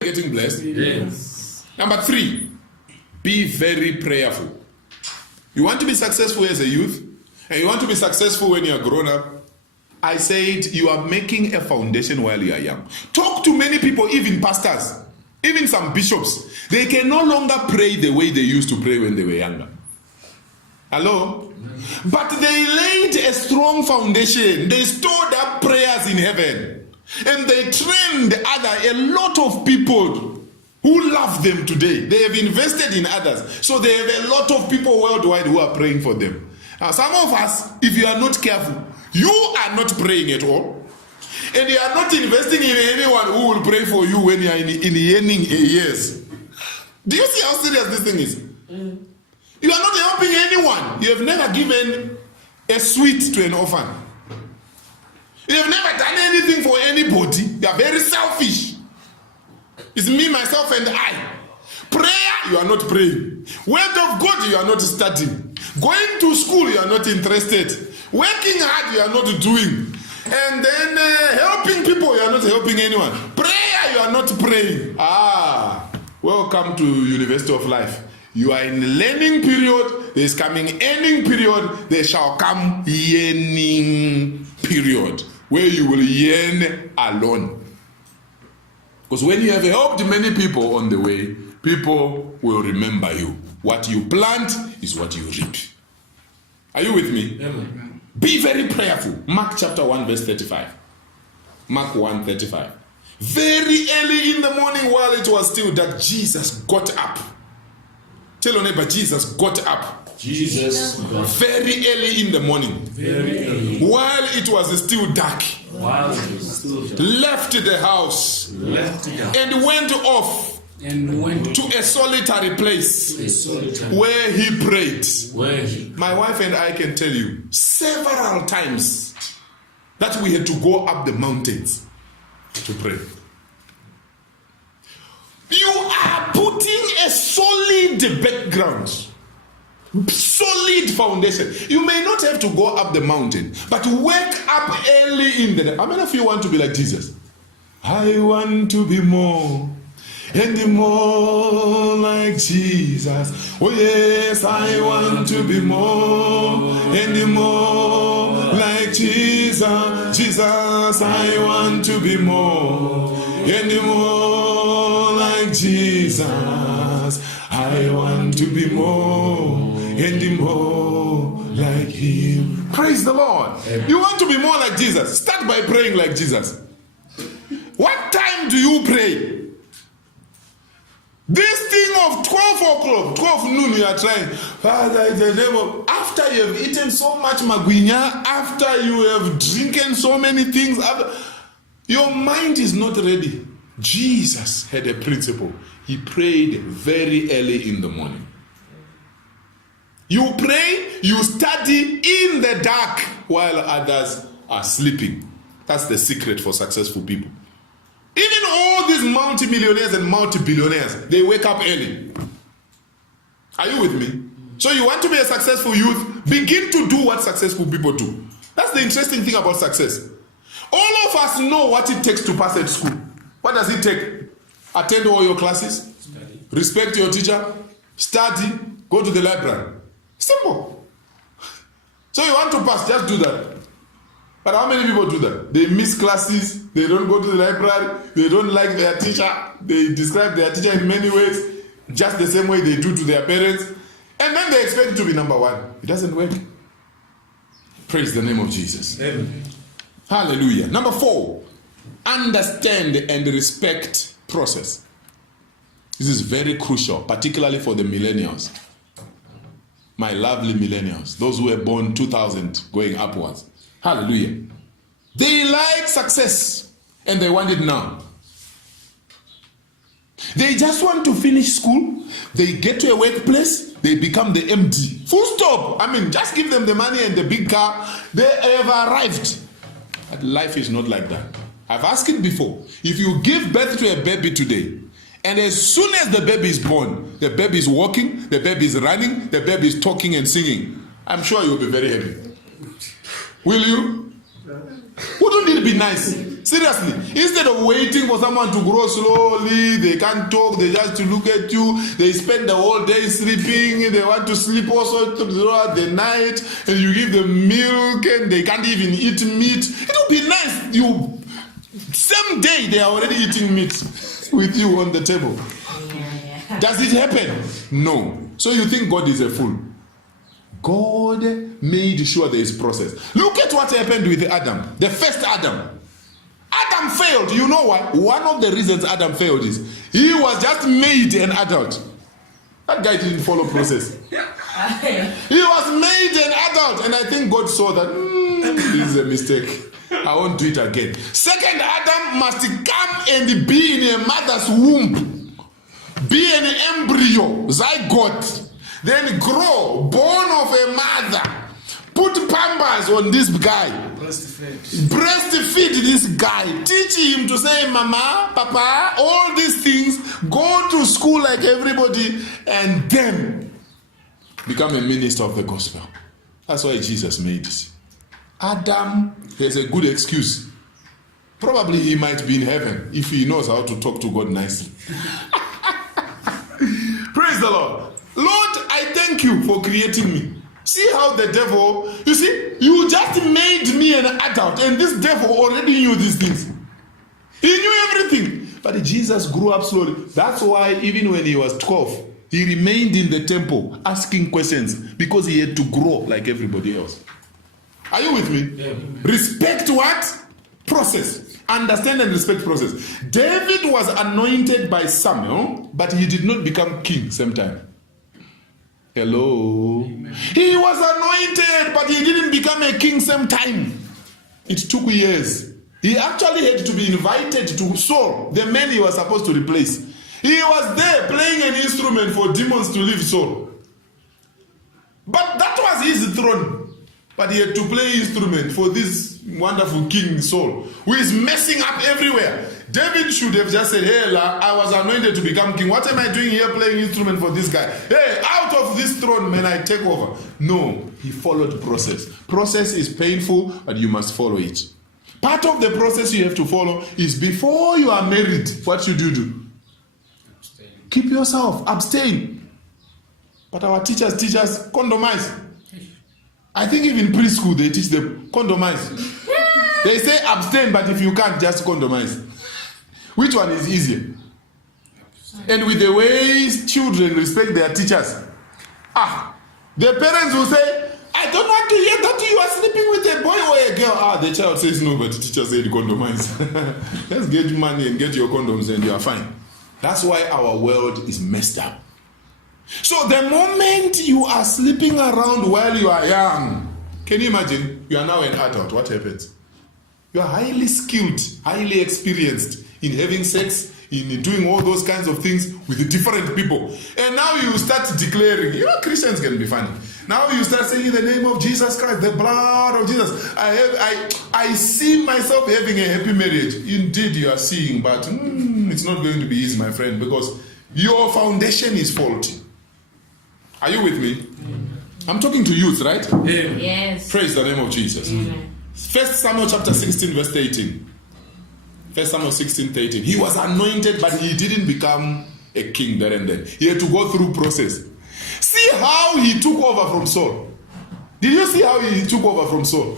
Getting blessed? Yes. Number 3, be very prayerful. You want to be successful as a youth, and you want to be successful when you are grown up. I said you are making a foundation while you are young. Talk to many people, even pastors, even some bishops. They can no longer pray the way they used to pray when they were younger. Hello? But they laid a strong foundation. They stored up prayers in heaven. And they trained a lot of people who love them today. They have invested in others. So they have a lot of people worldwide who are praying for them. Now, some of us, if you are not careful, you are not praying at all. And you are not investing in anyone who will pray for you when you are in the ending years. Do you see how serious this thing is? You are not helping anyone. You have never given a sweet to an orphan. You have never done anything for anybody. You are very selfish. It's me, myself, and I. Prayer, you are not praying. Word of God, you are not studying. Going to school, you are not interested. Working hard, you are not doing. And then helping people, you are not helping anyone. Prayer, you are not praying. Welcome to University of Life. You are in learning period. There is coming ending period. There shall come yearning period, where you will yearn alone. Because when you have helped many people on the way, people will remember you. What you plant is what you reap. Are you with me? Amen. Be very prayerful. Mark chapter 1 verse 35. Mark 1:35. Very early in the morning, while it was still dark, Jesus got up. Tell your neighbor, Jesus got up. Jesus got very early in the morning. very early. While it was still dark. While it was still dark. Left the house. And went off to a solitary place where he prayed. My wife and I can tell you several times that we had to go up the mountains to pray. You are putting a solid background, solid foundation. You may not have to go up the mountain, but wake up early in the day. How many of you want to be like Jesus? I want to be more and more like Jesus. Oh yes, I want to be more and more like Jesus. Jesus, I want to be more and more like Jesus. I want to be more and more like him. Praise the Lord. Amen. You want to be more like Jesus? Start by praying like Jesus. What time do you pray? This thing of 12 o'clock, 12 noon, you are trying. Father, in the name of... After you have eaten so much magwinya, after you have drinking so many things, your mind is not ready. Jesus had a principle. He prayed very early in the morning. You pray, you study in the dark while others are sleeping. That's the secret for successful people. Even all these multi-millionaires and multi-billionaires, they wake up early. Are you with me? So you want to be a successful youth, begin to do what successful people do. That's the interesting thing about success. All of us know what it takes to pass at school. What does it take? Attend all your classes, study. Respect your teacher, study, go to the library. Simple. So you want to pass, just do that. But how many people do that? They miss classes, they don't go to the library, they don't like their teacher, they describe their teacher in many ways, just the same way they do to their parents, and then they expect to be number one. It doesn't work. Praise the name of Jesus. Amen. Hallelujah. Number 4, understand and respect process. This is very crucial, particularly for the millennials. My lovely millennials, those who were born 2000 going upwards. Hallelujah. They like success and they want it now. They just want to finish school. They get to a workplace. They become the MD. Full stop. I mean, just give them the money and the big car. They have arrived. But life is not like that. I've asked it before. If you give birth to a baby today, and as soon as the baby is born, the baby is walking, the baby is running, the baby is talking and singing, I'm sure you'll be very happy. Will you? Wouldn't it be nice? Seriously, instead of waiting for someone to grow slowly, they can't talk, they just look at you, they spend the whole day sleeping, they want to sleep also throughout the night, and you give them milk and they can't even eat meat. It would be nice, same day they are already eating meat with you on the table. Does it happen? No. So you think God is a fool? God made sure there is process. Look at what happened with Adam, the first Adam. Adam failed. You know why? One of the reasons Adam failed is he was just made an adult. That guy didn't follow process. He was made an adult, and I think God saw that this is a mistake. I won't do it again. Second, Adam must come and be in a mother's womb, be an embryo, zygote, then grow, born of a mother. Put pampers on this guy. Breastfeed this guy. Teach him to say, Mama, Papa, all these things. Go to school like everybody, and then become a minister of the gospel. That's why Jesus made it. Adam has a good excuse. Probably he might be in heaven if he knows how to talk to God nicely. Praise the Lord. Lord, I thank you for creating me. See how the devil, you see, you just made me an adult, and this devil already knew these things. He knew everything. But Jesus grew up slowly. That's why even when he was 12, he remained in the temple asking questions, because he had to grow like everybody else. Are you with me? Yeah. Respect what? Process. Understand and respect process. David was anointed by Samuel, but he did not become king same time. Hello. Amen. He was anointed, but he didn't become a king same time. It took years. He actually had to be invited to Saul, the man he was supposed to replace. He was there playing an instrument for demons to leave Saul. But that was his throne. But he had to play instrument for this wonderful king Saul, who is messing up everywhere. David should have just said, hey, I was anointed to become king. What am I doing here playing instrument for this guy? Hey, out of this throne, man, I take over. No, he followed process. Process is painful, but you must follow it. Part of the process you have to follow is before you are married, what should you do? Abstain. Keep yourself, abstain. But our teachers teach us condomize. I think even preschool they teach them condomize. They say abstain, but if you can't, just condomize. Which one is easier? And with the ways children respect their teachers, the parents will say, I don't want to hear that you are sleeping with a boy or a girl. The child says no, but the teacher said condomize. Let's get money and get your condoms and you are fine. That's why our world is messed up. So the moment you are sleeping around while you are young, can you imagine? You are now an adult. What happens? You are highly skilled, highly experienced in having sex, in doing all those kinds of things with different people. And now you start declaring, Christians can be funny. Now you start saying in the name of Jesus Christ, the blood of Jesus. I see myself having a happy marriage. Indeed, you are seeing, but it's not going to be easy, my friend, because your foundation is faulty. Are you with me? I'm talking to youth, right? Yeah. Yes. Praise the name of Jesus. Amen. 1 Samuel chapter 16, verse 18. 1 Samuel 16, 18. He was anointed, but he didn't become a king there and then. He had to go through process. See how he took over from Saul. Did you see how he took over from Saul?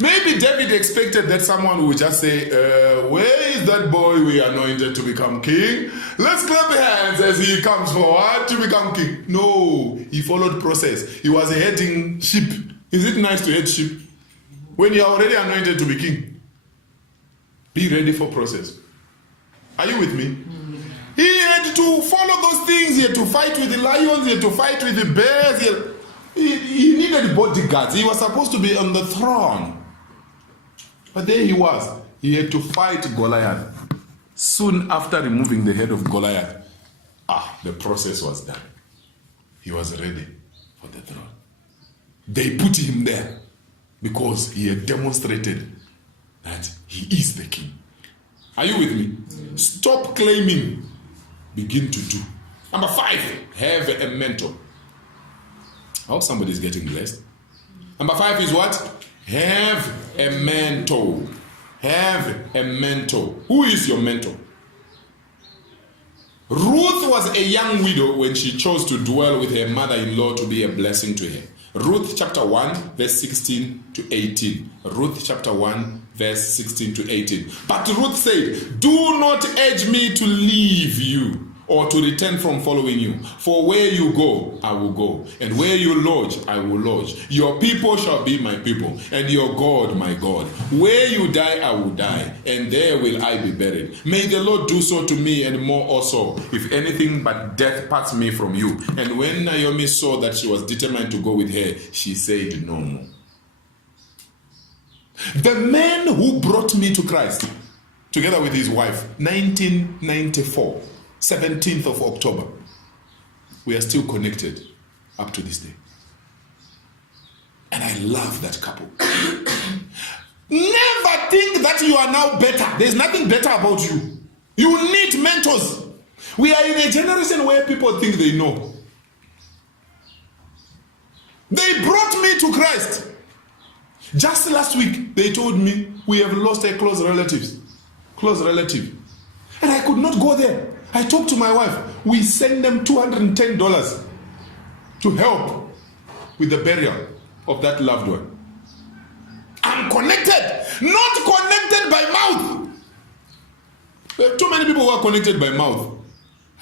Maybe David expected that someone would just say, where is that boy we anointed to become king? Let's clap hands as he comes forward to become king. No, he followed process. He was heading sheep. Is it nice to head sheep? When you are already anointed to be king, be ready for process. Are you with me? He had to follow those things. He had to fight with the lions. He had to fight with the bears. He needed bodyguards. He was supposed to be on the throne. But there he was. He had to fight Goliath. Soon after removing the head of Goliath, the process was done. He was ready for the throne. They put him there because he had demonstrated that he is the king. Are you with me? Stop claiming. Begin to do. Number 5, have a mentor. I hope somebody is getting blessed. Number 5 is what? Have a mentor. Have a mentor. Who is your mentor? Ruth was a young widow when she chose to dwell with her mother-in-law to be a blessing to her. Ruth chapter 1 verse 16 to 18. Ruth chapter 1 verse 16 to 18. But Ruth said, do not urge me to leave you or to return from following you. For where you go, I will go. And where you lodge, I will lodge. Your people shall be my people, and your God my God. Where you die, I will die, and there will I be buried. May the Lord do so to me, and more also, if anything but death parts me from you. And when Naomi saw that she was determined to go with her, she said no more. The man who brought me to Christ, together with his wife, 1994, 17th of October, we are still connected up to this day. And I love that couple. Never think that you are now better. There's nothing better about you. You need mentors. We are in a generation where people think they know. They brought me to Christ. Just last week, they told me we have lost a close relative. And I could not go there. I talked to my wife. We sent them $210 to help with the burial of that loved one. I'm connected, not connected by mouth. There are too many people who are connected by mouth.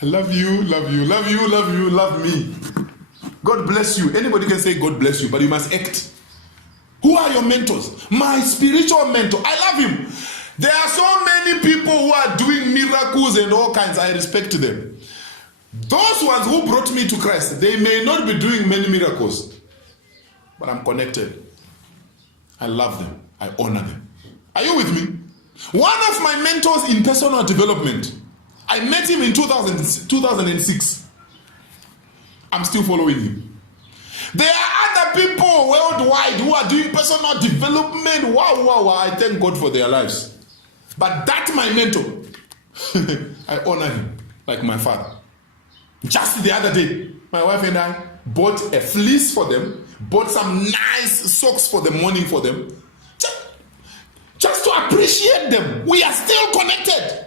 I love you, love you, love you, love you, love me. God bless you. Anybody can say God bless you, but you must act. Who are your mentors? My spiritual mentor. I love him. There are so many people who are doing miracles and all kinds. I respect them. Those ones who brought me to Christ, they may not be doing many miracles, but I'm connected. I love them. I honor them. Are you with me? One of my mentors in personal development, I met him in 2006. I'm still following him. There are other people worldwide who are doing personal development. Wow. I thank God for their lives. But that's my mentor. I honor him like my father. Just the other day, my wife and I bought a fleece for them, bought some nice socks for the morning for them, just to appreciate them. We are still connected.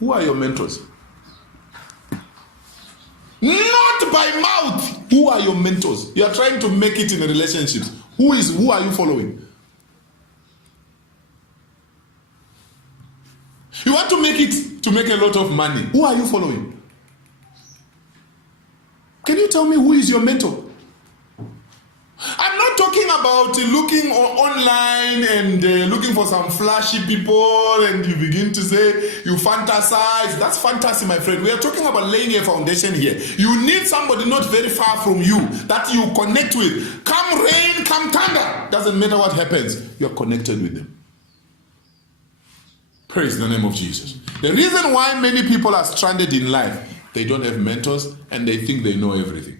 Who are your mentors? Not by mouth. Who are your mentors? You are trying to make it in relationships. Who are you following? You want to make it to make a lot of money. Who are you following? Can you tell me who is your mentor? I'm not talking about looking online and looking for some flashy people and you begin to say, you fantasize. That's fantasy, my friend. We are talking about laying a foundation here. You need somebody not very far from you that you connect with. Come rain, come thunder. Doesn't matter what happens. You are connected with them. Praise the name of Jesus. The reason why many people are stranded in life, they don't have mentors and they think they know everything.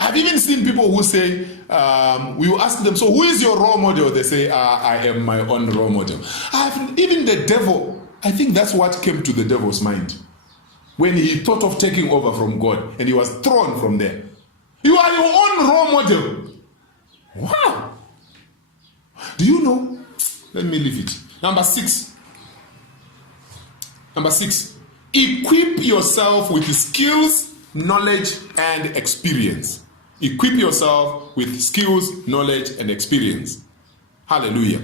I've even seen people who say, we will ask them, so who is your role model? They say, I am my own role model. Even the devil, I think that's what came to the devil's mind when he thought of taking over from God and he was thrown from there. You are your own role model. Wow. Do you know? Let me leave it. Number six, equip yourself with skills, knowledge, and experience. Equip yourself with skills, knowledge, and experience. Hallelujah.